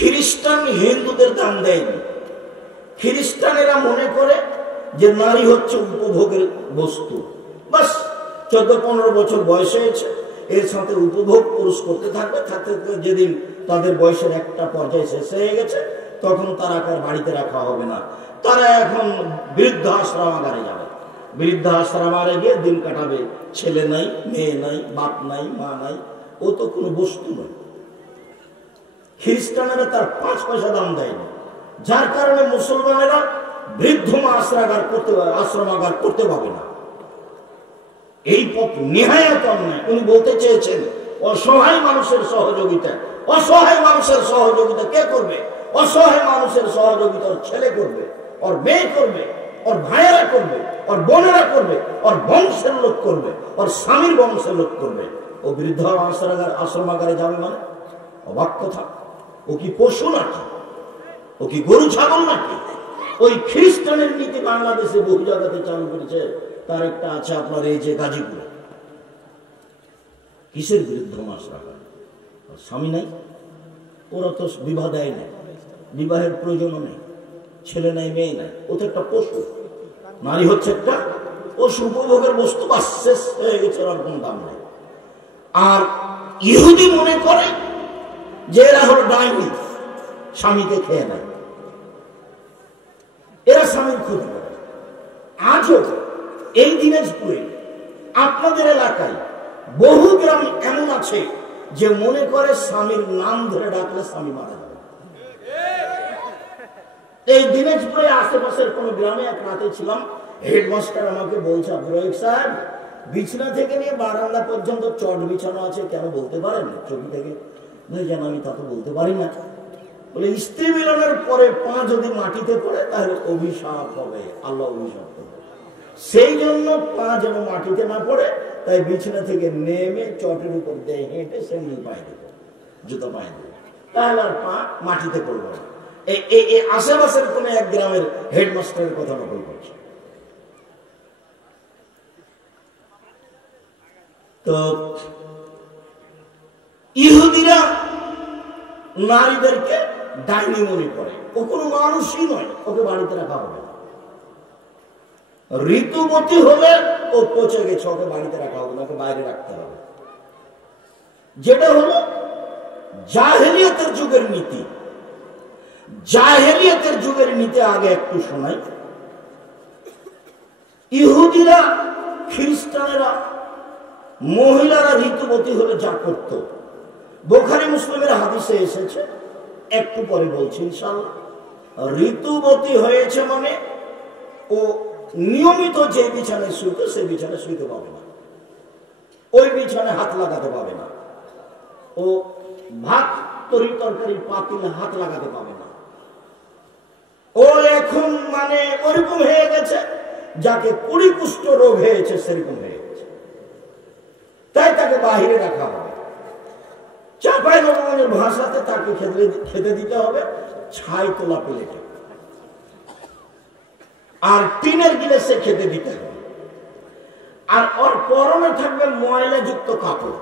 খ্রিস্টান হিন্দুদের দাম দেয়নি। খ্রিস্টানেরা মনে করে যে নারী হচ্ছে উপভোগের বস্তু, বাস 14-15 বছর বয়স হয়েছে, এর সাথে উপভোগ পুরুষ করতে থাকবে, থাকতে যেদিন তাদের বয়সের একটা পর্যায়ে শেষ হয়ে গেছে তখন তারা আর বাড়িতে রাখা হবে না, তারা এখন বৃদ্ধাশ্রমাগারে যাবে, বৃদ্ধাশ্রমাগারে গিয়ে দিন কাটাবে। ছেলে নাই, মেয়ে নাই, বাপ নাই, মা নাই, ও তো কোনো বস্তু নয়। খ্রিস্টানেরা তার 5 পয়সা দাম দেয়নি, যার কারণে মুসলমানেরা বৃদ্ধ আশ্রমাগার করতে পারবে না। এই পথ নিহায়াত অন্যায়। উনি বলতে চেয়েছেন অসহায় মানুষের সহযোগিতা। অসহায় মানুষের সহযোগিতা কে করবে? অসহায় মানুষের সহযোগিতা ওর ছেলে করবে, ওর মেয়ে করবে, ওর ভাইয়েরা করবে, ওর বোনেরা করবে, ওর বংশের লোক করবে, ওর স্বামীর বংশের লোক করবে। ও বৃদ্ধ আশ্রমাগারে যাবে মানে? অবাক কথা। ও কি পশু নাকি? ও কি গরু ছাগল নাকি? ওই খ্রিস্টানের নীতি বাংলাদেশে বহু জায়গাতে চালু করেছে। তার একটা আছে আপনার এই যে গাজীপুরে। কিসের বৃদ্ধ মাস রাখা? স্বামী নাই, ওরা তো বিবাহ দেয় না, বিবাহের প্রয়োজনও নেই, ছেলে নাই, মেয়ে নাই, ও তো একটা পশু। নারী হচ্ছে একটা পশু, উপভোগের বস্তু, বাস শেষ হয়ে গেছে, ওর কোনো দাম নেই। আর ইহুদি মনে করে যে এরা হলো ডাইনি, স্বামীকে খেয়ে নেয়, এরা স্বামীর খোঁজ করে। আজও এই দিনাজপুরে আপনাদের এলাকায় বহু গ্রাম এমন আছে যে মনে করে স্বামীর নাম ধরে ডাকলে স্বামী মারা যাবে। এই দিনাজপুরে আশেপাশের কোন গ্রামে এক রাতে ছিলাম, হেডমাস্টার আমাকে বলছে, আব্দুল সাহেব বিছানা থেকে নিয়ে বারান্দা পর্যন্ত চট বিছানো আছে, কেন বলতে পারেন? ছবি থেকে যেন আমি তা তো বলতে পারি না। বলে স্ত্রী মিলনের পরে পা যদি মাটিতে পড়ে তাহলে অভিশাপ হবে, আল্লাহ অভিশাপ করবে, সেই জন্য পা যেন মাটিতে না পড়ে, তাই বিছানা থেকে নেমে চটের উপর দিয়ে হেঁটে স্যান্ডেল পায়ে দেবো, জুতো পায়ে দেবো, তাহলে আর পা মাটিতে পড়বে না। এই আশেপাশের কোন এক গ্রামের হেডমাস্টারের কথা নকল করছে। তো ইহুদিরা নারীদেরকে ডাইনি মনে করে, ও কোনো মানুষই নয়, ওকে বাড়িতে রাখা হবে না। ঋতুবতী হলে ও পচে গেছে, ওকে বাড়িতে রাখা হবে না, ওকে বাইরে রাখতে হবে। যেটা হলো জাহেলিয়াতের যুগের নীতি। জাহেলিয়াতের যুগের নীতি আগে একটু শোনাই। ইহুদিরা, খ্রিস্টানেরা মহিলারা ঋতুবতী হলে যা করত, বুখারী মুসলিমের হাদিসে এসেছে, একটু পরে বলছি ইনশাআল্লাহ। ঋতুবতী হয়েছে মানে ও নিয়মিত যে বিছানায় শুইতো সে বিছানায় শুইতে পাবে না, ওই বিছানায় হাত লাগাতে পাবে না, ও ভাত তরকারির পাতিলে হাত লাগাতে পাবে না। ও এখন মানে ওরকম হয়ে গেছে যাকে কুষ্ঠ রোগ হয়েছে সেরকম হয়ে গেছে, তাই তাকে বাহিরে রাখা হবে। চাপাই নবাবের ভাষাতে তাকে খেতে দিতে হবে ছাই তোলা প্লেটে, আর টিনের গিলাসে খেতে দিতে হবে। আর ওর পরনে থাকবে ময়লাযুক্ত কাপড়।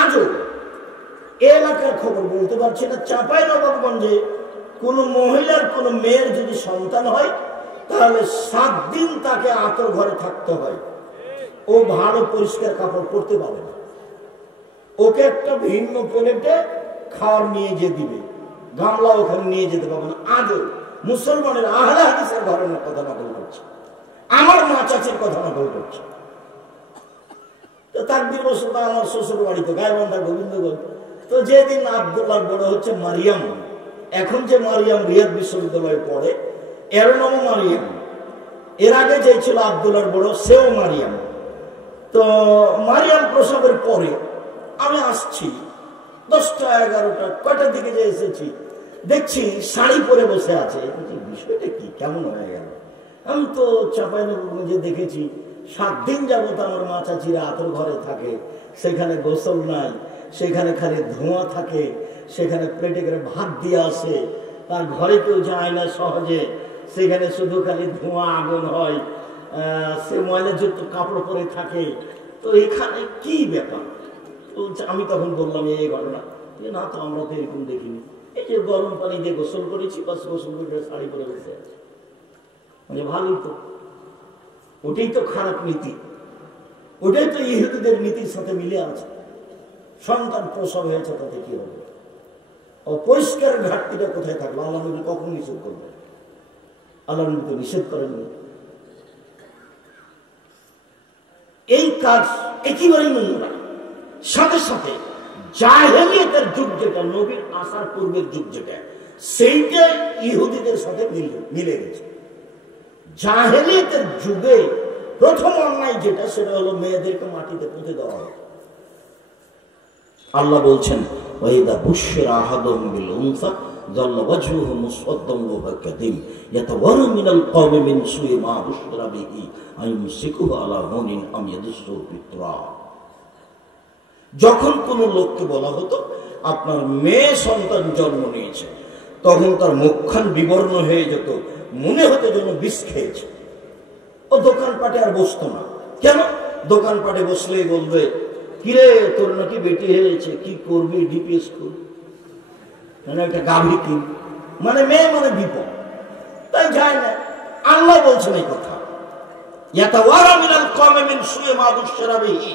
আজও এলাকার খবর বলতে পারছি না, চাপাই নবাবগঞ্জে কোন মহিলার কোন মেয়ের যদি সন্তান হয় তাহলে 7 দিন তাকে আতর ঘরে থাকতে হয়, ও ভালো পরিষ্কার কাপড় পরতে পারে না, ওকে একটা ভিন্ন প্লেটে খাওয়ার নিয়ে যে দিবে, গামলা ওখানে নিয়ে যেতে পারবে না। আজও মুসলমানের আহলে হাদিসের ঘরের কথা নকল করছে, আমার মা চাচির কথা নকল করছে। তো তাকদীর বশত আমার শ্বশুর বাড়িতে গাইবান্ধা গোবিন্দগঞ্জ, তো যেদিন আব্দুল্লাহ বড় হচ্ছে মারিয়াম, এখন যে মারিয়াম রিয়াদ বিশ্ববিদ্যালয়ে পড়ে এর নামও মারিয়াম, এর আগে যে ছিল আব্দুল্লাহর বড় সেও মারিয়াম। তো মারিয়াম প্রসবের পরে আমি আসছি 10টা 11টা কয়টার দিকে যে এসেছি, দেখছি শাড়ি পরে বসে আছে। বিষয়টা কি, কেমন হয়ে গেল? আমি তো চাঁপাইনবাবগঞ্জে দেখেছি 7 দিন যাবত আমার মা চাচিরা আতর ঘরে থাকে, সেখানে গোসল নাই, সেখানে খালি ধোঁয়া থাকে, সেখানে প্লেটে করে ভাত দিয়ে আসে, তার ঘরে কেউ যায় না সহজে, সেখানে শুধু খালি ধোঁয়া আগুন হয়, সে ময়লাযুক্ত কাপড় পরে থাকে। তো এখানে কি ব্যাপার? আমি তখন বললাম এই ঘটনা। না তো আমরা তো এরকম দেখিনি, এই যে গরম পানি দিয়ে গোসল করেছি, বাস গোসল করে শাড়ি পরে বসে আছে, মানে ভালোই তো। ওটাই তো খারাপ নীতি, ওটাই তো ইহুদিদের নীতির সাথে মিলে আছে। সন্তান প্রসব হয়েছে, তাতে কি হবে? অপরিষ্কার ঘাটতিটা কোথায় থাকলো? আল্লাহ নবী কখন নিষেধ করবেন? আল্লাহ নবী তো নিষেধ করেননি। এই কাজ একেবারেই নোংরা। সাথে সাথে জাহেলিয়াতের যুগ যেটা, নবীর আসার পূর্বের যুগ যেটা, সেইটা ইহুদিদের সাথে মিলে গেছে। জাহেলিয়াতের যুগে প্রথম অন্যায় যেটা, সেটা হলো মেয়েদেরকে মাটিতে পুঁতে দেওয়া হয়। আল্লাহ বলছেন, ওয়াইদা বুশশিরা আহাদুহুম বিল উনসা যাল্লা ওয়াজহুহু মুসওয়াদ্দান ওয়া হুয়া কাযীম ইয়াতাওয়ারা মিনাল কওমি মিন সুই মা বুশশিরা বিহি আইয়ুমসিকুহু আলা হুনিন আম ইয়াদুসসুহু ফিত তুরাব। যখন কোন লোককে বলা হতো আপনার মেয়ে সন্তান জন্ম নিয়েছে, তখন তার মুখখান বিবর্ণ হয়ে যেত, মনে হতো যেন বিষ খেয়েছে। ও দোকানপাটে আর বসতো না। কেন? দোকানপাটে বসলেই বলবে, কিরে তোর নাকি বেটি হয়েছে, কি করবি? ডিপিএস করবি, মানে একটা গাভী কিন, মানে মেয়ে মানে বিপদ, তাই যায় না। আল্লাহ বলছেন এই কথা, ইয়াতাওয়ারা মিনাল কওমি মিন সুই মা বুশশিরা বিহি।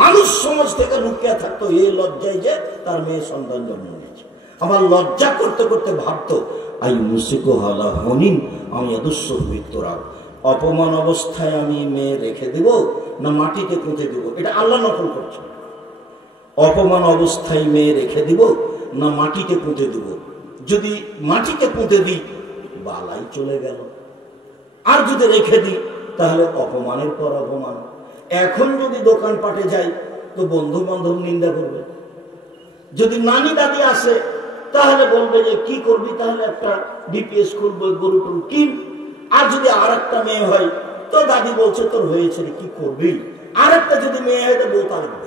মানুষ সমাজ থেকে লুকিয়ে থাকতো এই লজ্জায় যে তার মেয়ে সন্তান জন্ম নিয়েছে। আবার লজ্জা করতে করতে ভাবতো, আইয়ুমসিকুহু আলা হুনিন আম ইয়াদুসসুহু ফিত তুরাব। অপমান অবস্থায় আমি মেয়ে রেখে দেব না মাটিতে পুঁতে দেব? এটা আল্লাহ নকল করছে। অপমান অবস্থায় মেয়ে রেখে দিব না মাটিতে পুঁতে দেব? যদি মাটিতে পুঁতে দিই, বালাই চলে গেল। আর যদি রেখে দিই, তাহলে অপমানের পর অপমান। এখন যদি দোকানপাটে যাই, তো বন্ধু বান্ধব নিন্দা করবে। যদি নানি দাদি আসে, তাহলে বলবে যে কি করবি, তাহলে একটা ডিপিএস করবো, গরু টরু কিন। আর যদি আর একটা মেয়ে হয়, তো দাদি বলছে তোর হয়েছে কি করবি। আর একটা যদি মেয়ে হয়, তো বউ তাড়বে।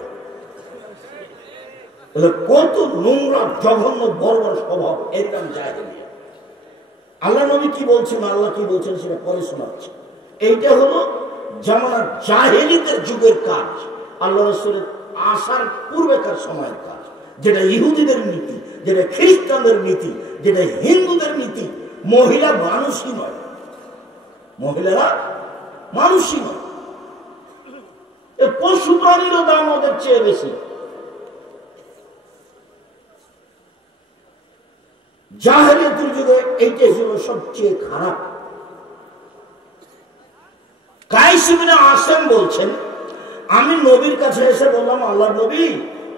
কত নোংরা জঘন্য বর্বর স্বভাব, এরকম জাহেলিয়া। আল্লাহ নবী কি বলছেন, আল্লাহ কি বলছেন, সেটা পরে শোনাচ্ছে। এইটা হলো জামানার জাহেলিদের যুগের কাজ, আল্লাহ রাসূলের আসার পূর্বেকার সময়ের কাজ, যেটা ইহুদিদের নীতি, যেটা খ্রিস্টানদের নীতি, যেটা হিন্দুদের নীতি। মহিলা মানুষই নয়, মহিলারা মানুষই নয়। পশু প্রাণীরও দাম ওদের চেয়ে বেশি। জাহেলিয়াতের যুগে এইটাই ছিল সবচেয়ে খারাপ। কায়েস ইবনে আসেম বলছেন, আমি নবীর কাছে এসে বললাম, আল্লাহ নবী,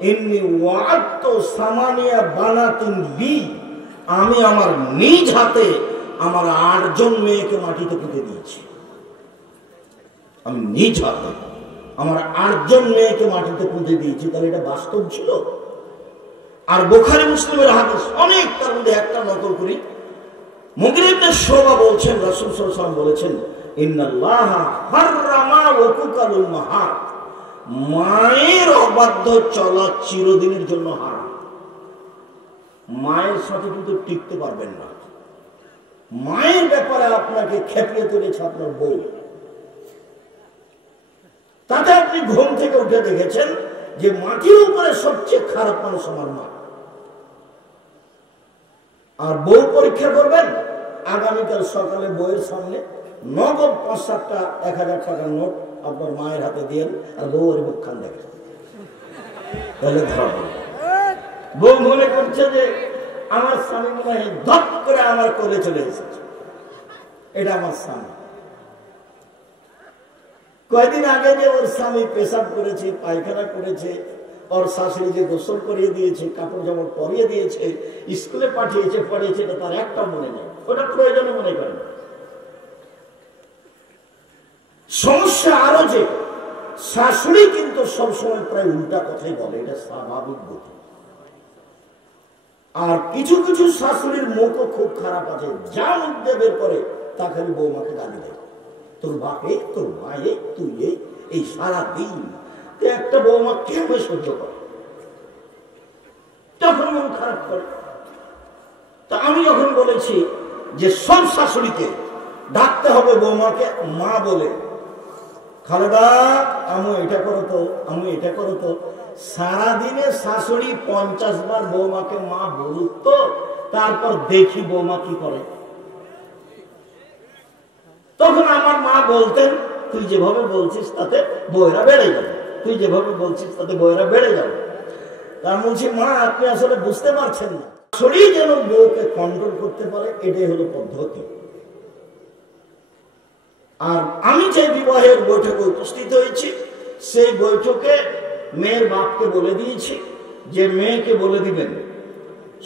ইন্নী ওয়া'আদতু সামানিয়া বানাতিন লি, আমি আমার নিজ হাতে আমার 8 জন মেয়েকে মাটিতে পুঁতে দিয়েছি। আমি নিজ হাতে আমার 8 জন মেয়েকে মাটিতে পুঁতে দিয়েছি। তাহলে এটা বাস্তব ছিল। আর বুখারী মুসলিমের হাদিস অনেক, তার মধ্যে একটা নকল করি। মুগীরা ইবনে শুবা বলছেন, রাসূল সাল্লাল্লাহু আলাইহি ওয়াসাল্লাম বলেছেন, ইন্নাল্লাহা হাররামা উকুকাল উম্মাহাত, মায়ের অবাধ্য চলা চিরদিনের জন্য হারাম। মায়ের সাথে কিন্তু টিকতে পারবেন না। মায়ের ব্যাপারে আপনাকে খেপিয়ে তুলেছে আপনার বউ। তাতে আপনি ঘুম থেকে উঠে দেখেছেন যে মাটির উপরে সবচেয়ে খারাপ মানুষ আমার মা। আর বউ পরীক্ষা করবেন, আগামীকাল সকালে বউয়ের সামনে নগদ 5-7টা 1000 টাকার নোট আপনার মায়ের হাতে দিয়ে, আর বউয়ের মুখখান দেখে, তাহলে ধরা পড়বে। বউ মনে করছে যে আমার স্বামী মনে হয় ধপ করে আমার কোলে চলে এসেছে, এটা আমার স্বামী। কয়েকদিন আগে যে ওর স্বামী পেশাব করেছে, পায়খানা করেছে, ওর শাশুড়ি যে গোসল করিয়ে দিয়েছে, কাপড় জামড় পরিয়ে দিয়েছে, স্কুলে পাঠিয়েছে, পড়িয়েছে, এটা তার একটা মনে নেই, ওটা প্রয়োজনে মনে করে না। সমস্যা আরো যে শাশুড়ি কিন্তু সবসময় প্রায় উল্টা কথাই বলে, এটা স্বাভাবিক গতি। আর কিছু কিছু শাশুড়ির মুখও খুব খারাপ আছে, যা মুখে বের করে তা খালি বৌমাকে গালি দেয়, তোর বাপে, তোর মায়ে, তুই এই সারা দিন। একটা বৌমা কেমন সহ্য করে, তখন মন খারাপ করে। তা আমি যখন বলেছি যে সব শাশুড়িকে ডাকতে হবে বৌমাকে মা বলে, খালেদা আমু এটা করো তো, আমু এটা করো তো, সারাদিনে শাশুড়ি 50 বার বৌমাকে মা বলুক তো, তারপর দেখি বৌমা কি করে। তখন আমার মা বলতেন, তুই যেভাবে বলছিস তাতে বউয়েরা বেড়ে যাবে, তুই যেভাবে বলছিস তাতে বউয়েরা বেড়ে যাবে। তার বলছি, মা আপনি আসলে বুঝতে পারছেন না, শাশুড়ি যেন বউকে কন্ট্রোল করতে পারে, এটাই হলো পদ্ধতি। আর আমি যে বিবাহের বৈঠকে উপস্থিত হয়েছি, সেই বৈঠকে মেয়ের বাপকে বলে দিয়েছি যে মেয়েকে বলে দিবেন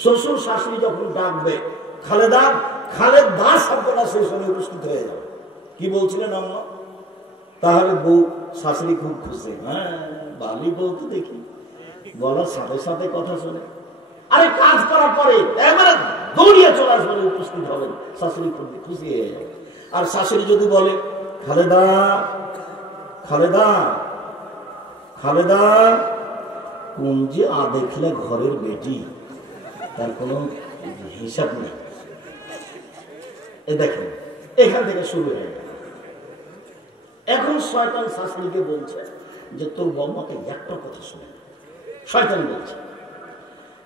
শ্বশুর শাশুড়ি যখন ডাকবে খালেদা, খালেদা শব্দটা সেই সময় উপস্থিত হয়ে যাবে। কি বলছিলেন আম্মা? তাহলে বউ শাশুড়ি খুব খুশি, হ্যাঁ বালি বউ তো দেখি বলার সাথে সাথে কথা শোনে। আরে কাজ করার পরে এবারে দৌড়িয়ে চলে আসবে, উপস্থিত হবেন, শাশুড়ি খুব খুশি হয়ে যাবে। আর শাশুড়ি যদি বলে খালেদা, খালেদা, খালেদা, কোন যে আ দেখলে ঘরের বেটি, তার কোনো হিসাব নেই। এ দেখেন এখান থেকে শুরু হয়ে গেল। এখন শয়তান শাশুড়িকে বলছে যে তোর বৌমাকে একটা কথা শুনে। শয়তান বলছে।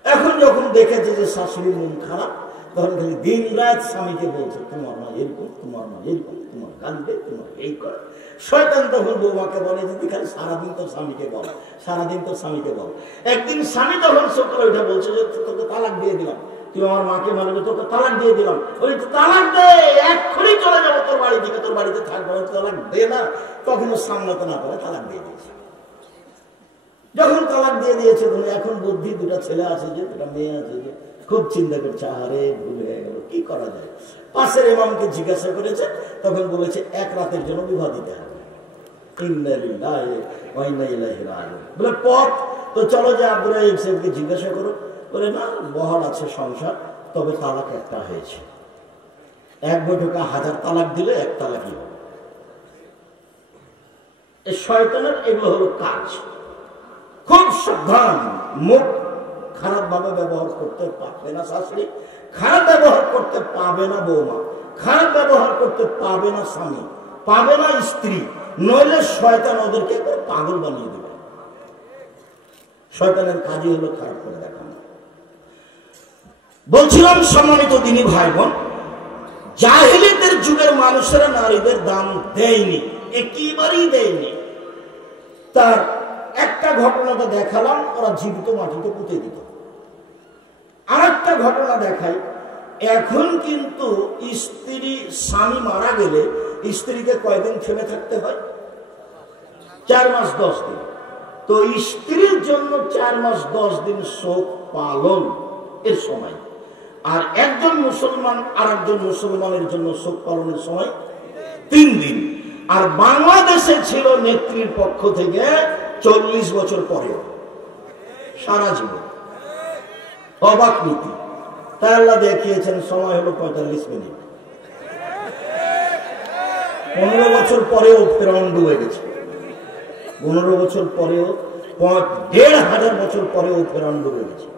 এখন যখন দেখেছে যে শাশুড়ির মন খারাপ, তখন খালি দিন রাত স্বামীকে বলছে তোমার মা এরকম, তোমার মা এরকম, তোমার কান্দে, তোমার এই করে। শয়তান তখন বৌমাকে বলে যদি খালি সারাদিন তো স্বামীকে বল, সারাদিন তো স্বামীকে বল। একদিন স্বামী তখন সকালে উঠে বলছে যে তোকে তালাক দিয়ে দিলাম, তুই আমার মাকে মানবে, তোকে তালাক দিয়ে দিলাম। ওই তালাক দে, এক্ষুনি চলে যাবো তোর বাড়ি থেকে, তোর বাড়িতে থাকবো, তালাক দে না। তখন ও সামলাতে না পারে তালাক দিয়ে দিয়েছে। যখন তালাক দিয়ে দিয়েছে তখন এখন বুদ্ধি, দুটা ছেলে আছে যে, দুটা মেয়ে আছে যে, খুব চিন্তা করছে আরে ভুল হয়ে গেল, কি করা যায়। পাশের ইমামকে জিজ্ঞাসা করেছে, তখন বলেছে এক রাতের জন্য বিবাহ দিতে হবে। বলে পথ তো চলো যে আব্দুল রাহিম সাহেবকে জিজ্ঞাসা করো। বলে না, বহাল আছে সংসার, তবে তালাক একটা হয়েছে। এক বৈঠকে 1000 তালাক দিলে এক তালাকই হবে। এই শয়তানের এগুলো হলো কাজ। খুব সাবধান, মুখ খারাপ ভাবে ব্যবহার করতে পারবে না শাশুড়ি, খারাপ ব্যবহার করতে পাবে না বৌমা, খারাপ ব্যবহার করতে পাবে না স্বামী, পাবে না স্ত্রী, নইলে শয়তান ওদেরকে পাগল বানিয়ে দেবে। শয়তানের কাজই হলো খারাপ করে দেখানো। বলছিলাম সম্মানিত দিনী ভাই বোন, জাহেলিয়াতের যুগের মানুষেরা নারীদের দাম দেয়নি, একেবারেই দেয়নি। তার একটা ঘটনাটা দেখালাম, ওরা জীবিত মাটিতে পুঁতে দিত। আর একটা ঘটনা দেখাই, এখন কিন্তু স্ত্রী, স্বামী মারা গেলে স্ত্রীকে কয়দিন থেমে থাকতে হয়? 4 মাস 10 দিন। তো স্ত্রীর জন্য 4 মাস 10 দিন শোক পালন এর সময়, আর একজন মুসলমান আর একজন মুসলমানের জন্য শোক পালনের সময় 3 দিন। আর বাংলাদেশে ছিল নেত্রীর পক্ষ থেকে 40 বছর পরেও সারা জীবন। অবাক নীতি। তাই আল্লাহ দেখিয়েছেন সময় হলো 45 মিনিট। 15 বছর পরেও ফেরাউন ডুবে গেছে। 15 বছর পরেও, 1500 বছর পরেও ফেরাউন ডুবে গেছে।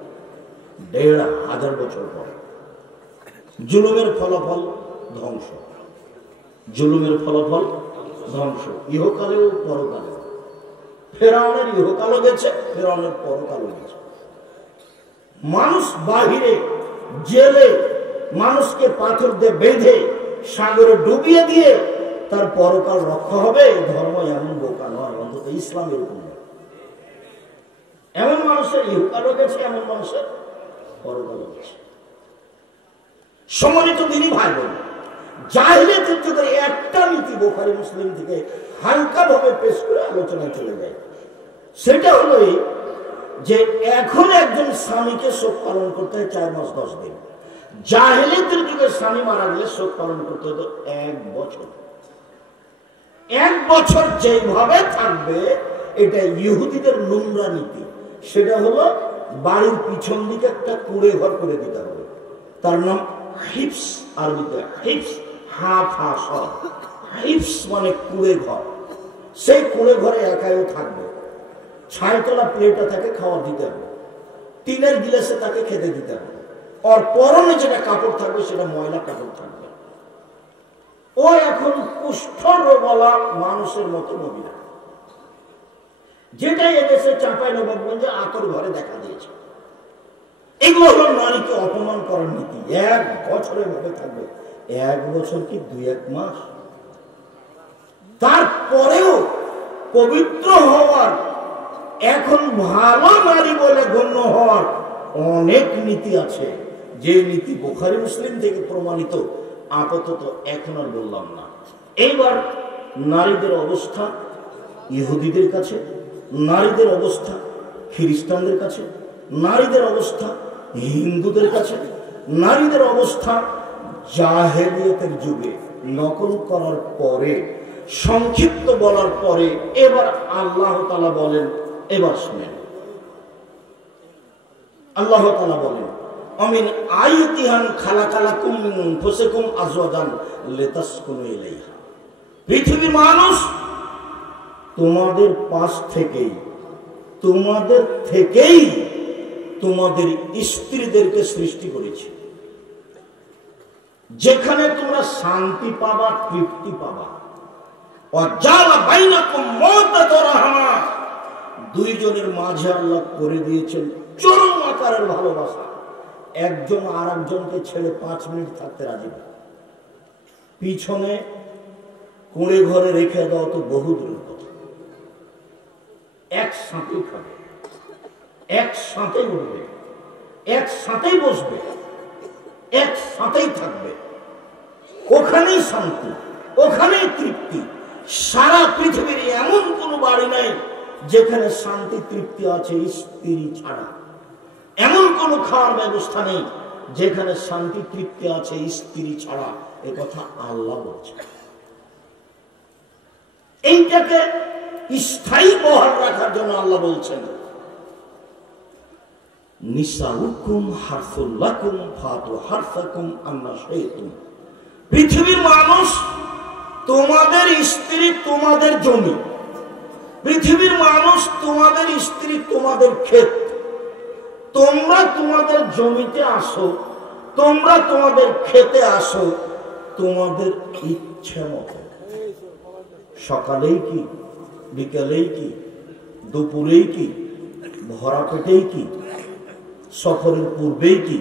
1500 বছর পরে। জুলুমের ফলাফল ধ্বংস, জুলুমের ফলাফল ধ্বংস, ইহকালেও পরকালেও। ফেরাউনের ইহকালও গেছে, ফেরাউনের পরকালও গেছে। মানুষ বাহিরে জেলে মানুষকে পাথর দিয়ে বেঁধে সাগরে ডুবিয়ে দিয়ে তার পরকাল রক্ষা হবে, ধর্ম এমন বোকা নয়, অন্তত ইসলাম এরকম নয়। এমন মানুষের ইহকালও গেছে, এমন মানুষের পরকালও গেছে। সম্মানিত দিনী ভাই বোন, জাহেলিয়াতের যুগের একটা নীতি বুখারী মুসলিম থেকে হালকা ভাবে পেশ করে আলোচনায় চলে যায়। সেটা হলো যে এখন একজন স্বামীকে শোক পালন করতে হয় 4 মাস 10 দিন। জাহেলিয়াতের যুগে স্বামী মারা গেলে শোক পালন করতে হতো 1 বছর। 1 বছর যেভাবে থাকবে, এটা ইহুদিদের নোংরা নীতি। সেটা হলো বাড়ির পিছন দিকে একটা কুঁড়ে ঘর করে দিতে হবে, তার নাম হিপস। আরবিতে হিপস, হিপস মানে কুঁড়ে ঘর। সেই কুঁড়ে ঘরে একাইও থাকবে। ছাইতলা প্লেটে তাকে খাওয়া দিতে হবে, টিনের গিলাসে তাকে খেতে দিতে হবে। আর পরনে যেটা কাপড় থাকবে সেটা ময়লা কাপড় থাকবে। ও এখন কুষ্ঠ রোগওয়ালা মানুষের মতো মহিলা। যেটা এদেশে চাঁপাইনবাবগঞ্জে আতর ঘরে দেখা দিয়েছে। এগুলো হলো নারীকে অপমান করার নীতি। 1 বছরের ভাবে থাকবে, 1 বছর কি 2-1 মাস, তারপরেও পবিত্র হওয়ার, এখন ভালো নারী বলে গণ্য হওয়ার অনেক নীতি আছে, যে নীতি বুখারী মুসলিম থেকে প্রমাণিত। আপাতত এখন আর বললাম না। এইবার নারীদের অবস্থা ইহুদিদের কাছে, নারীদের অবস্থা খ্রিস্টানদের কাছে, নারীদের অবস্থা হিন্দুদের কাছে, নারীদের অবস্থা জাহেলিয়াতের যুগে নকল করার পরে, সংক্ষিপ্ত বলার পরে এবার আল্লাহ তাআলা বলেন, এবার শুনেন। আল্লাহ তাআলা বলেন, আমিন আয়াতিহান খালাকালাকুম মিন আনফুসিকুম আজওয়াজান লিতাসকুনু ইলাইহা। পৃথিবীর মানুষ তোমাদের পাশ থেকেই, তোমাদের থেকেই তোমাদের স্ত্রীদেরকে সৃষ্টি করেছে, যেখানে তোমরা শান্তি পাবা, তৃপ্তি পাবা। ওয়াজালা বাইনাকুম মাওয়াদাতা ওয়া রাহমা, দুইজনের মাঝে আল্লাহ করে দিয়েছেন চরম আকারের ভালোবাসা। একজন আর একজনকে ছেড়ে 5 মিনিট থাকতে রাজি না। পিছনে কুঁড়ে ঘরে রেখে দাও তো বহু দূরের কথা। একসাথেই খাবে, একসাথেই উঠবে, একসাথেই বসবে, একসাথেই থাকবে। ওখানেই শান্তি, ওখানেই তৃপ্তি। সারা পৃথিবীর এমন কোন বাড়ি নাই যেখানে শান্তি তৃপ্তি আছে স্ত্রী ছাড়া। এমন কোন খাওয়ার ব্যবস্থা নেই যেখানে শান্তি তৃপ্তি আছে স্ত্রী ছাড়া। এ কথা আল্লাহ বলছে। এইটাকে স্থায়ী বহাল রাখার জন্য আল্লাহ বলছেন, নিসাউকুম হারসুল লাকুম ফাতু হারসাকুম আন্না শাইতুম। পৃথিবীর মানুষ তোমাদের স্ত্রী তোমাদের জমি, পৃথিবীর মানুষ তোমাদের স্ত্রী তোমাদের ক্ষেত। তোমরা তোমাদের জমিতে আসো, তোমরা তোমাদের খেতে আসো তোমাদের ইচ্ছে মতো। সকালেই কি, বিকালেই কি, দুপুরেই কি, ভরা পেটেই কি, সফরের পূর্বেই কি,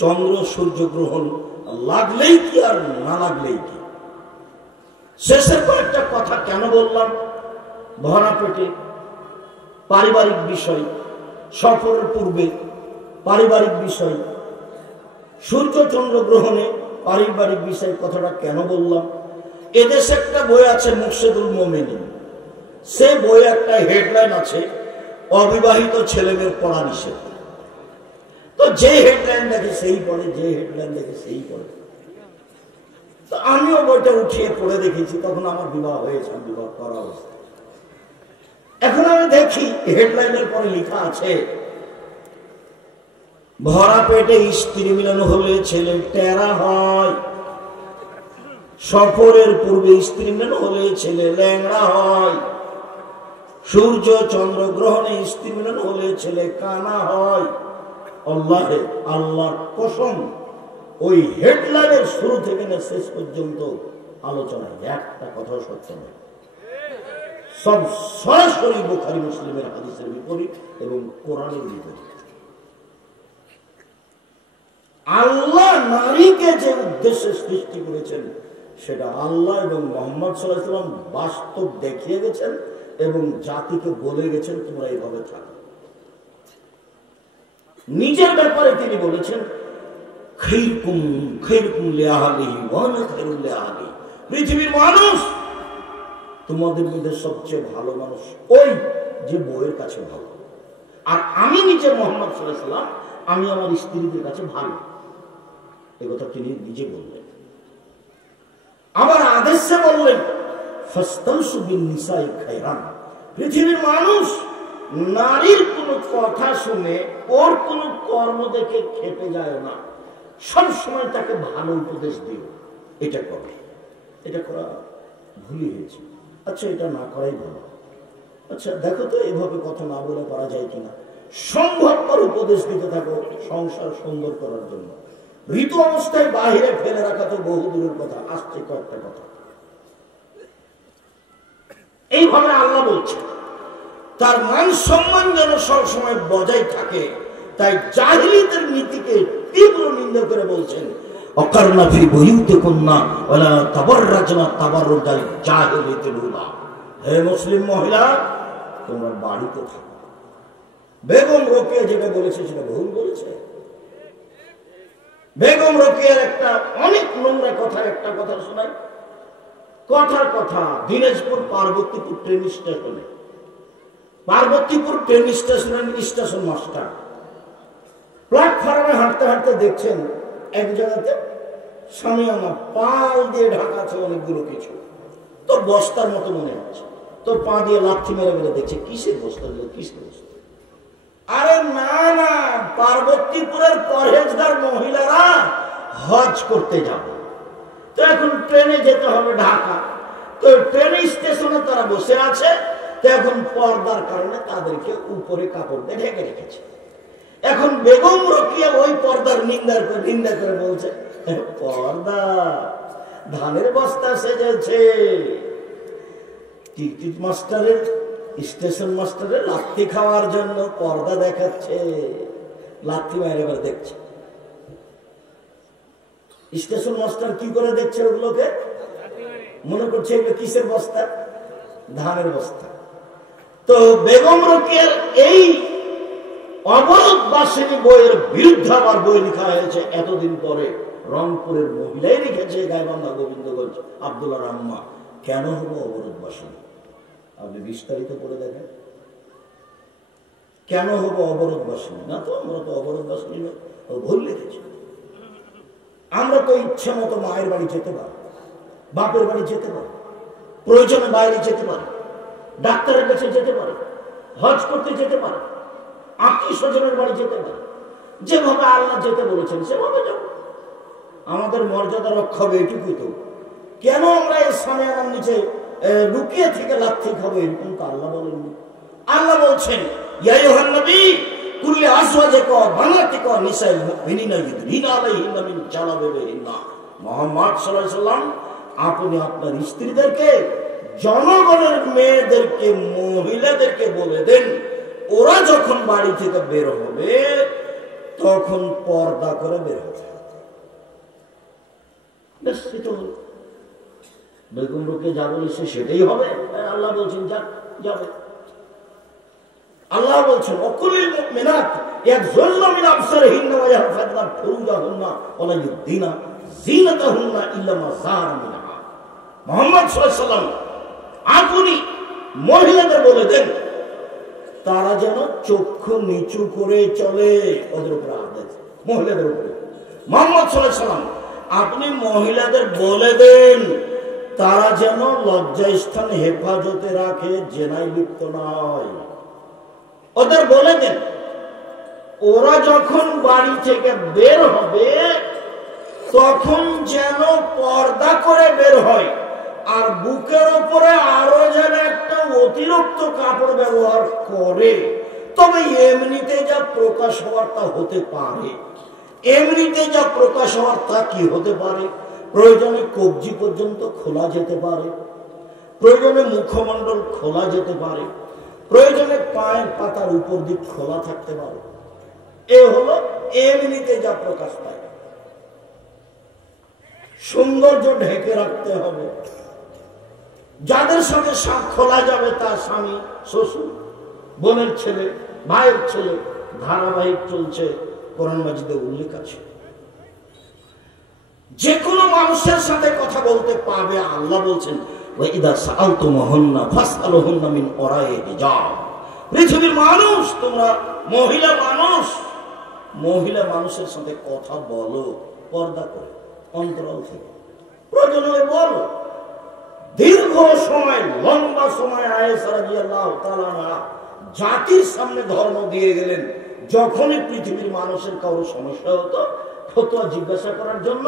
চন্দ্র সূর্য গ্রহণ লাগলেই কি আর না লাগলেই কি। শেষের কয়েকটা কথা কেন বললাম? ভরা পেটে পারিবারিক বিষয়, সফরের পূর্বে পারিবারিক বিষয়, সূর্য চন্দ্র গ্রহণে পারিবারিক বিষয়, কথাটা কেন বললাম? এদেশে একটা বই আছে মুর্শেদুল মোমিনিন, সে বইয়ে একটা হেডলাইন আছে, অবিবাহিত ছেলে মেয়ের পড়া নিষেধ। তো যে হেডলাইন দেখে সেই পড়ে, যে হেডলাইন দেখে সেই পড়ে। তো আমিও বইটা উঠিয়ে পড়ে দেখেছি, তখন আমার বিবাহ হয়েছে, বিবাহ করা অবস্থা। এখন আমি দেখি হেডলাইনের পরে লেখা আছে, ভরা পেটে স্ত্রী মিলন হলে ছেলে টেরা হয়, সফরের পূর্বে স্ত্রী মিলন হলে ছেলে ল্যাংড়া হয়, সূর্য চন্দ্র গ্রহণে স্ত্রী মিলন হলে ছেলে কানা হয়। আল্লাহে, আল্লাহর কসম, ওই হেডলাইনের শুরু থেকে না শেষ পর্যন্ত আলোচনায় একটা কথা সত্য নয়। সব সরাসরি বুখারী মুসলিমের হাদিসের বিপরীত এবং কোরআনের বিপরীত। আল্লাহ নারীকে যে উদ্দেশ্যে সৃষ্টি করেছেন সেটা আল্লাহ এবং মুহাম্মদ সাল্লাল্লাহু আলাইহি ওয়াসাল্লাম বাস্তব দেখিয়ে গেছেন এবং জাতিকে বলে গেছেন তোমরা এইভাবে থাকো। নিজের ব্যাপারে তিনি বলেছেন, খায়রুকুম খায়রুকুম লিআহলিহি ওয়া আনা খায়রুল লিআহলি। পৃথিবীর মানুষ তোমাদের মধ্যে সবচেয়ে ভালো মানুষ ওই যে বউয়ের কাছে ভালো, আর আমি নিজে মুহাম্মদ সাল্লাল্লাহু আলাইহি ওয়াসাল্লাম আমি আমার স্ত্রীদের কাছে ভালো। এই কথা তিনি নিজে বললেন। আবার আদেশে বললেন, ফাস্তাউসু বিন নিসাই খায়রান। পৃথিবীর মানুষ নারীর কোনো কথা শুনে ওর কোনো কর্ম দেখে খেপে যায় না, সব সময় তাকে ভালো উপদেশ দিও, এটা করো, এটা করা ভুলই হয়েছে, আচ্ছা এটা না করাই ভালো, আচ্ছা দেখো তো এভাবে কথা না বলে পারা যায় কিনা। সম্ভবপর উপদেশ দিতে থাকো সংসার সুন্দর করার জন্য। ঋতু অবস্থায় বাহিরে ফেলে রাখা তো বহু দূরের কথা, আসছে কয়েকটা কথা। এইভাবে আল্লাহ বলছে, তার মান সম্মান যেন সবসময় বজায় থাকে, তাই জাহিলিয়াতের নীতিকে তীব্র নিন্দা করে বলছেন অকারনা ফি বুয়ুতিকুন্না ওয়ালা তাবাররাজনা তাবাররুজাল জাহিলিয়াতিল উলা। হে মুসলিম মহিলা, তোমরা বাড়িতে থাকো। বেগম রোকেয়া যেটা বলেছে সেটা ভুল বলেছে। বেগম রোকেয়ার একটা অনেক নোংরা কথা, একটা কথা শোনাই। কথার কথা, দিনাজপুর পার্বতীপুর ট্রেন স্টেশনে, পার্বতীপুর ট্রেন স্টেশনের স্টেশন মাস্টার প্ল্যাটফর্মে হাঁটতে হাঁটতে দেখছেন এক জায়গাতে সামিয়ানা পাল দিয়ে ঢাকা আছে অনেকগুলো কিছু, তো বস্তার মতো মনে হচ্ছে, তো পা দিয়ে লাথি মেরে মেরে দেখছে কিসের বস্তা, কিসের বস্তা। আরে না না, পার্বতীপুরের পরহেজগার মহিলারা হজ করতে যাবে, তো এখন ট্রেনে যেতে হবে ঢাকা, তো ট্রেন স্টেশনে তারা বসে আছে, তো এখন পর্দার কারণে তাদেরকে উপরে কাপড় দিয়ে ঢেকে রেখেছে। এখন বেগম রোকেয়া ওই পর্দার নিন্দা করে বলছে পর্দা ধানের বস্তা সেজেছে। টিকিট মাস্টারের, স্টেশন মাস্টারের লাথি খাওয়ার জন্য পর্দা দেখাচ্ছে, লাথি মায়ের এবার দেখছে। স্টেশন মাস্টার কি করে দেখছে ওগুলোকে? মনে করছে এগুলো কিসের বস্তা? ধানের বস্তা। তো বেগম রোকেয়ার এই অবরোধ বাসিনী বইয়ের বিরুদ্ধে আবার বই লেখা হয়েছে এতদিন পরে। রংপুরের মহিলাই লিখেছে, গাইবান্ধা গোবিন্দগঞ্জ আব্দুল্লাহ রাম্মা, কেন হবো অবরোধ বাসিনী। আপনি বিস্তারিত পড়ে দেখেন, কেন হবো অবরোধ বাসিনী। না তো আমরা তো অবরোধ বাসিনী না, ভুল লিখেছি। আমরা তো ইচ্ছে মতো মায়ের বাড়ি যেতে পারি, বাপের বাড়ি যেতে পারি, প্রয়োজনে বাইরে যেতে পারি, ডাক্তারের কাছে যেতে পারি, হজ করতে যেতে পারি, আত্মীয় স্বজনের বাড়ি যেতে পারি, যেভাবে আল্লাহ যেতে বলেছেন সেভাবে যাব। আমাদের মর্যাদা রক্ষা হবে এটুকুই। তো কেন আমরা এই সামিয়ানার নিচে লুকিয়ে থেকে লাথি খাবো? এরকম তো আল্লাহ বলেননি। আল্লাহ বলছেন ইয়া আইয়ুহান নবী কুল্লি আজওয়াজিকা ওয়া বানাতিকা ওয়া নিসাইল মুমিনিনা ইউদনিনা আলাইহিন্না মিন জালাবিবিহিন্না। মুহাম্মদ সাল্লাল্লাহু আলাইহি ওয়াসাল্লাম, আপনি আপনার স্ত্রীদেরকে, জনগণের মেয়েদেরকে, মহিলাদেরকে বলে দেন ওরা যখন বাড়ি থেকে বের হবে তখন পর্দা করে বের হবে। বেগম রোকেয়া যা বলেছে সেটাই হবে। আল্লাহ বলছেন যাবে। আল্লাহ বলছেন ওয়াকুলিল মুমিনাত ইয়াগযুযনা মিন আবসারিহিন্না ওয়া ইয়াহফাযনা ফুরুজাহুন্না ওয়া লা ইউযিনা যিনাতাহুন্না ইল্লা মা যাহারা মিনহা। মুহাম্মদ সাল্লাল্লাহু আলাইহি ওয়াসাল্লাম, আপনি মহিলাদের বলে দেন তারা যেন চক্ষু নিচু করে চলে। ওদের উপরে আদেশ, মহিলাদের উপরে। মুহাম্মদ সাল্লাল্লাহু আলাইহি ওয়াসাল্লাম, আপনি মহিলাদের বলে দেন তারা যেন লজ্জাস্থান হেফাজতে রাখে, জেনায় লিপ্ত না হয়। ওদের বলে দেন ওরা যখন বাড়ি থেকে বের হবে তখন যেন পর্দা করে বের হয়, আর বুকের উপরে আরো যেন একটা অতিরিক্ত কাপড় ব্যবহার করে। তবে এমনিতে যা প্রকাশ হওয়ার তা হতে পারে, এমনিতে যা প্রকাশ হওয়ার তা কি হতে পারে? প্রয়োজনে কবজি পর্যন্ত খোলা যেতে পারে, প্রয়োজনে মুখমণ্ডল খোলা যেতে পারে, প্রয়োজনে পায়ের পাতার উপর দিক খোলা থাকতে পারে। এ হলো এমনিতে যা প্রকাশ পায়। সৌন্দর্য ঢেকে রাখতে হবে। যাদের সাথে খোলা যাবে তার স্বামী, শ্বশুর, বোনের ছেলে, ভাইয়ের ছেলে, ধারাবাহিক চলছে, কোরআন মাজিদে উল্লেখ আছে। যে কোনো মানুষের সাথে কথা বলতে পারবে। আল্লাহ বলছেন ওয়াইদা সাআলতুমুহুন্না ফাসআলুহুন্না মিন ওরাই হিজাব। পৃথিবীর মানুষ, তোমরা মহিলা মানুষের সাথে কথা বলো পর্দা করে, অন্তরাল থেকে। প্রয়োজন হলে বলো। দীর্ঘ সময়, লম্বা সময় আয়েশা রাদিয়াল্লাহু তাআলা আনহা জাতির সামনে ধর্ম দিয়ে গেলেন। যখনই পৃথিবীর মানুষের কারো সমস্যা হতো, ফতোয়া জিজ্ঞাসা করার জন্য,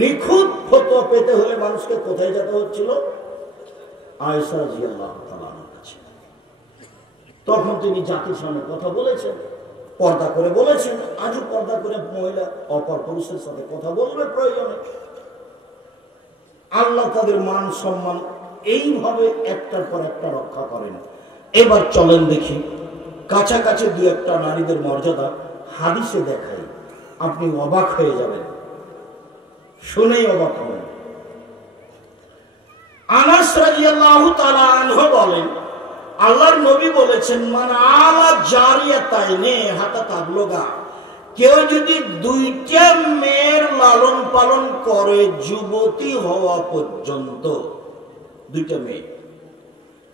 নিখুঁত ফতোয়া পেতে হলে মানুষকে কোথায় যেতে হচ্ছিল? আয়েশা রাদিয়াল্লাহু তাআলা আনহার কাছে। তখন তিনি জাতির সামনে কথা বলেছেন, পর্দা করে বলেছেন। আজও পর্দা করে মহিলা অপর পুরুষের সাথে কথা বলবে প্রয়োজনে। আল্লাহ তাদের মান সম্মান এইভাবে একটার পর একটা রক্ষা করেন। এবার চলেন দেখি কাছাকাছি দু একটা নারীদের মর্যাদা হাদিসে দেখাই, আপনি অবাক হয়ে যাবেন, শুনেই অবাক হবেন। আনাস রাদিয়াল্লাহু তাআলা আনহু বলেন, আল্লাহর নবী বলেছেন, মান আলা জারিয়াতাইনে হাতা তাবলুগা, কেউ যদি দুইটা মেয়ের লালন পালন করে যুবতী হওয়া পর্যন্ত, দুইটা মেয়ে,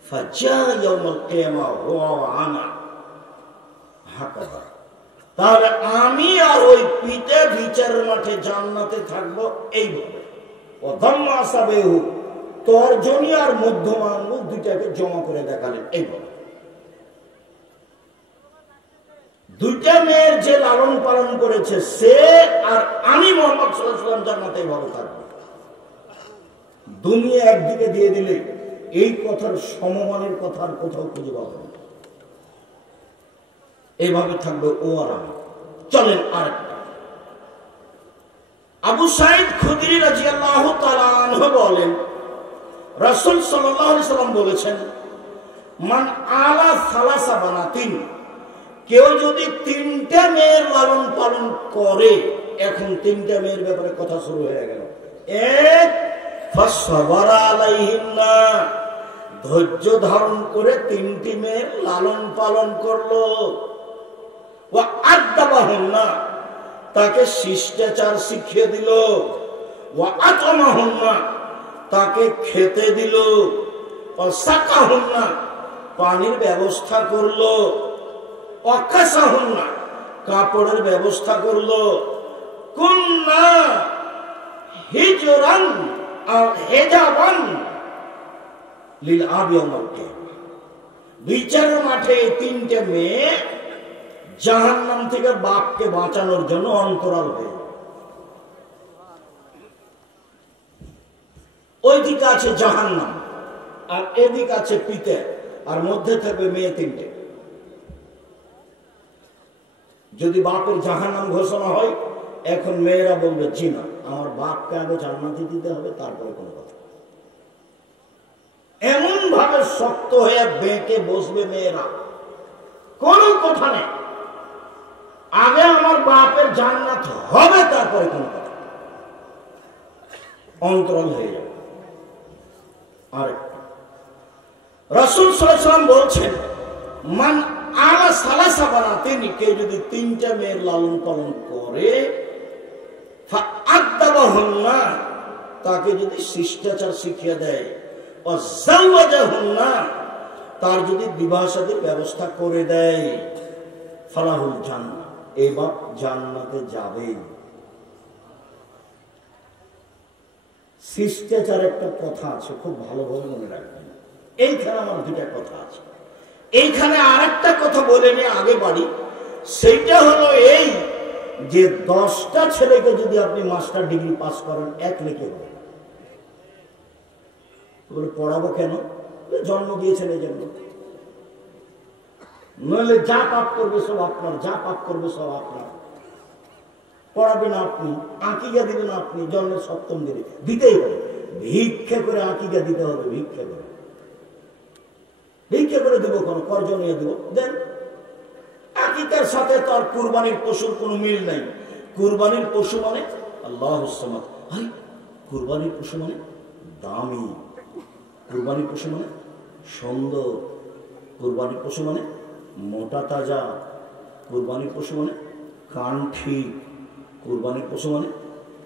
ফাজা ইয়াউমুল কিয়ামা ওয়া আনা হাকাদা, তাহলে আমি আর ওই পিতা বিচারের মাঠে জান্নাতে থাকবো এইভাবে। অধম্মা আসাবেহু, তর্জনী আর মধ্যমা আঙ্গুল দুইটাকে জমা করে দেখালেন এইভাবে। দুইটা মেয়ের যে লালন পালন করেছে সে আর আমি মুহাম্মদ সাল্লাল্লাহু আলাইহি ওয়াসাল্লাম জান্নাতে এইভাবে থাকবো। দুনিয়া একদিকে দিয়ে দিলে এই কথার সমমানের কথা আর কোথাও খুঁজে পাবো না। এইভাবে থাকবে ও আর আমি। চলেন আরেকটা। আবু সাঈদ খুদরি রাদিয়াল্লাহু তাআলা আনহু বলেন, রাসূল সাল্লাল্লাহু আলাইহি সাল্লাম বলেছেন, মান আলা সালাসা বানাতিন, কেউ যদি তিনটা মেয়ের লালন পালন করে, এখন তিনটা মেয়ের ব্যাপারে কথা শুরু হয়ে গেল। এক, ফাসবারা আলাইহিন্না, ধৈর্য ধারণ করে তিনটি মেয়ের লালন পালন করলো। ওয়া আদাবাহুন্না, তাকে শিষ্টাচার শিখিয়ে দিল। ওয়া আতামাহুন্না, তাকে খেতে দিল। ওয়া সাকাহুন্না, পানির ব্যবস্থা করলো। ওয়া কাসাহুন্না, কাপড়ের ব্যবস্থা করলো। কুন্না হিজরান আও হিজাবান লিল আবি ইয়াউমাল কিয়ামা, বিচারের মাঠে এই তিনটে মেয়ে জাহান্নাম থেকে বাপকে বাঁচানোর জন্য অন্তরাল হয়ে, ওইদিকে আছে জাহান্নাম আর এদিকে আছে পিতে, আর মধ্যে থাকবে মেয়ে তিনটে। যদি বাপের জাহান্নাম ঘোষণা হয়, এখন মেয়েরা বলবে, জি না, আমার বাপকে আগে জান্নাতে দিতে হবে, তারপরে কোনো কথা। এমন ভাবে শক্ত হয়ে বেঁকে বসবে মেয়েরা, কোনো কথা নেই, আগে আমার বাপের জান্নাত হবে, তারপরে কোনো কথা। অন্তরাল হয়ে যাবে। আরেকটা, রাসূল সাল্লাল্লাহু আলাইহি ওয়াসাল্লাম বলছেন, মান আলা সালাসা বানাতিন, কেউ যদি তিনটা মেয়ের লালন পালন করে, ফাআদাবাহুন্না, তাকে যদি শিষ্টাচার শিখিয়ে দেয়, ও যাওয়াজাহুন্না, তার যদি বিবাহ শাদীর ব্যবস্থা করে দেয়, ফালাহুল জান্নাহ, এবার জান্নাতে যাবে। শিষ্টাচার একটা কথা আছে, খুব ভালোভাবে মনে রাখবেন। এইখানে আমার দুটা কথা আছে। এইখানে আরেকটা কথা বলে নিয়ে আগে বাড়ি, সেইটা হলো এই যে 10টা ছেলেকে যদি আপনি মাস্টার ডিগ্রি পাস করেন, এক নেকি হবে। বলে পড়াবো কেন? জন্ম দিয়েছেন এই জন্য, নইলে যা পাপ করবে সব আপনার, যা পাপ করবে সব আপনার। পড়াবেন আপনি, আকিকা দিবেন আপনি, জন্মের 7ম দিনে দিতেই হবে। ভিক্ষা করে আকিকা দিতে হবে, ভিক্ষা করে। ভিক্ষা করে দিব কেন? কর্জ নিয়ে দিব, দেন। আকিকার সাথে তো আর কুরবানির পশুর কোনো মিল নাই। কুরবানির পশু মানে আল্লাহুস সামাদ, ভাই কুরবানির পশু মানে দামি, কুরবানির পশু মানে সুন্দর, কুরবানির পশু মানে মোটা তাজা, কুরবানির পশু মানে কান ঠিক, কুরবানির পশু মানে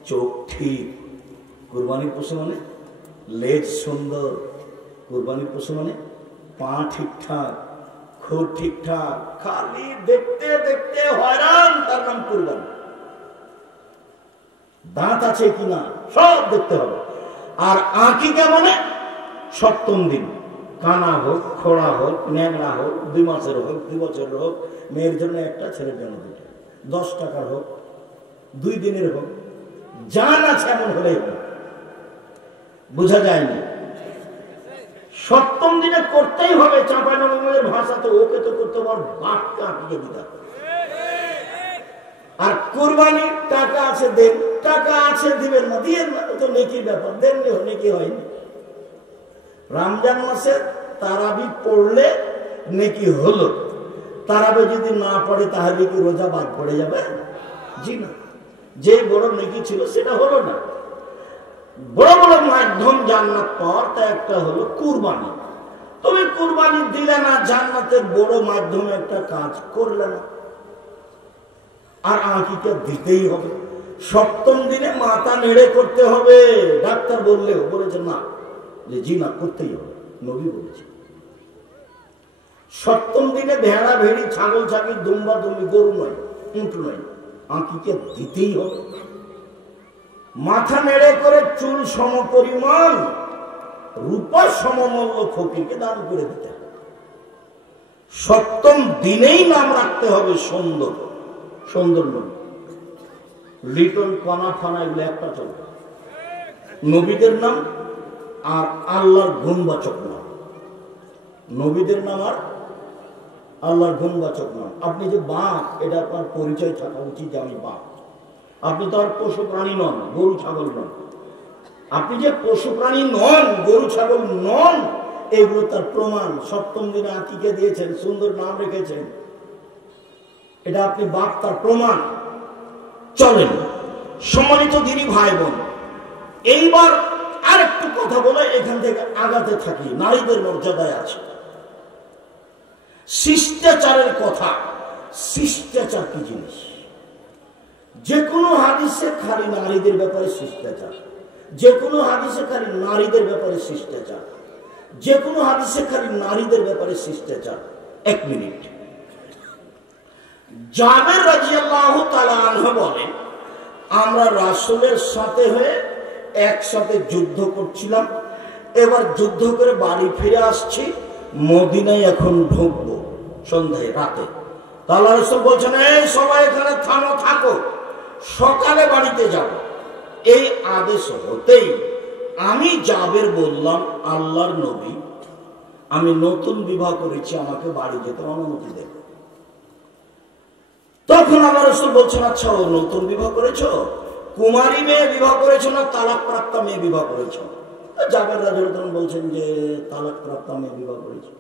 চোখ ঠিক, কুরবানির পশু মানে লেজ সুন্দর, কুরবানির পশু মানে পা ঠিকঠাক, খুর ঠিকঠাক, খালি দেখতে দেখতে হয়রান, তার নাম কুরবানি। দাঁত আছে কিনা সব দেখতে হবে। আর আকিকা মানে 7ম দিন, কানা হোক, খোড়া হোক, ন্যাংরা হোক, 2 মাসের হোক, 2 বছরের হোক, মেয়ের জন্য একটা, ছেলের জন্য 2টা, 10 টাকার হোক, 2 দিনের হোক, জান আছে এমন হলেই হোক। বোঝা যায়নি? 7ম দিনে করতেই হবে। চাঁপাইনবাবগঞ্জের ভাষাতে ওকে তো করতে হবে, বাপকে আঁকিয়ে দিতে হবে। আর কুরবানির টাকা আছে দেন, টাকা আছে দিবেন না, দিয়েন না, তো নেকির ব্যাপার, দেন নেকি হয়নি। রমজান মাসে তারাবি পড়লে নেকি হলো, তারাবে যদি না পড়ে তাহলে কি রোজা বাদ পড়ে যাবে? জি না, যে বড় নেকি ছিল সেটা হলো না। বড় বড় মাধ্যম জান্নাত পাওয়ার, তা একটা হলো কুরবানি। তুমি কুরবানি দিলে না, জান্নাতের বড় মাধ্যমে একটা কাজ করলে না, আর আকিকা দিতেই হবে। সপ্তম দিনে মাথা নেড়ে করতে হবে, ডাক্তার বললেও বলেছে না, যে জি না, করতেই হবে, নবী বলেছে। সপ্তম দিনে ভেড়া ভেড়ি, ছাগল ছাগল, দুম্বা দুম্বি, গরু নয়, উঁট নয়, আকিকা দিতেই হবে। মাথা নেড়ে করে চুল সম পরিমাণ রূপার সমমূল্য ফকিরকে দান করে দিতে হবে। সপ্তম দিনেই নাম রাখতে হবে সুন্দর, সুন্দর নবী। লিটন, কণা ফানা এগুলো একটা চলবে, নবীদের নাম আর আল্লাহর গুণবাচক নাম। নবীদের নাম আর আল্লাহর গুণবাচক নাম। আপনি যে বাপ, এটা আপনার পরিচয় থাকা উচিত যে আমি বাপ। আপনি তো আর পশু প্রাণী নন, গরু ছাগল নন। আপনি যে পশু প্রাণী নন, গরু ছাগল নন, এগুলো তার প্রমাণ। সপ্তম দিনে আকিকা দিয়েছেন, সুন্দর নাম রেখেছেন, এটা আপনি বাপ, তার প্রমাণ। চলেন সম্মানিত দিনী ভাই বোন, এইবার আর একটু কথা বলে এখান থেকে আগাতে থাকি। নারীদের মর্যাদায় আছে শিষ্টাচারের কথা। শিষ্টাচার কি জিনিস? যে কোনো হাদিসে খালি নারীদের ব্যাপারে শিষ্টাচার, যে কোনো হাদিসে খালি নারীদের ব্যাপারে শিষ্টাচার, যে কোনো হাদিসে খালি নারীদের ব্যাপারে শিষ্টাচার। এক মিনিট। জাবের রাদিয়াল্লাহু তাআলা আনহু বলেন, আমরা রাসূলের সাথে হয়ে একসাথে যুদ্ধ করছিলাম, এবার যুদ্ধ করে বাড়ি ফিরে আসছি, মদিনায় এখন ঢুকবো সন্ধ্যায়, রাতে। আল্লাহ রাসূল বলছেন, এই সবাই এখানে থামো, থাকো, সকালে বাড়িতে যাব। এই আদেশ হতেই আমি জাবের বললাম, আল্লাহর নবী, আমি নতুন বিবাহ করেছি, আমাকে বাড়ি যেতে অনুমতি দেব। তখন আল্লাহ রাসূল বলছেন, আচ্ছা, ও নতুন বিবাহ করেছো? কুমারী মেয়ে বিবাহ করেছো না তালাক প্রাপ্তা মেয়ে বিবাহ করেছো? জাবের রাদিয়াল্লাহু আনহু বলছেন যে তালাক প্রাপ্তা মেয়ে বিবাহ করেছো।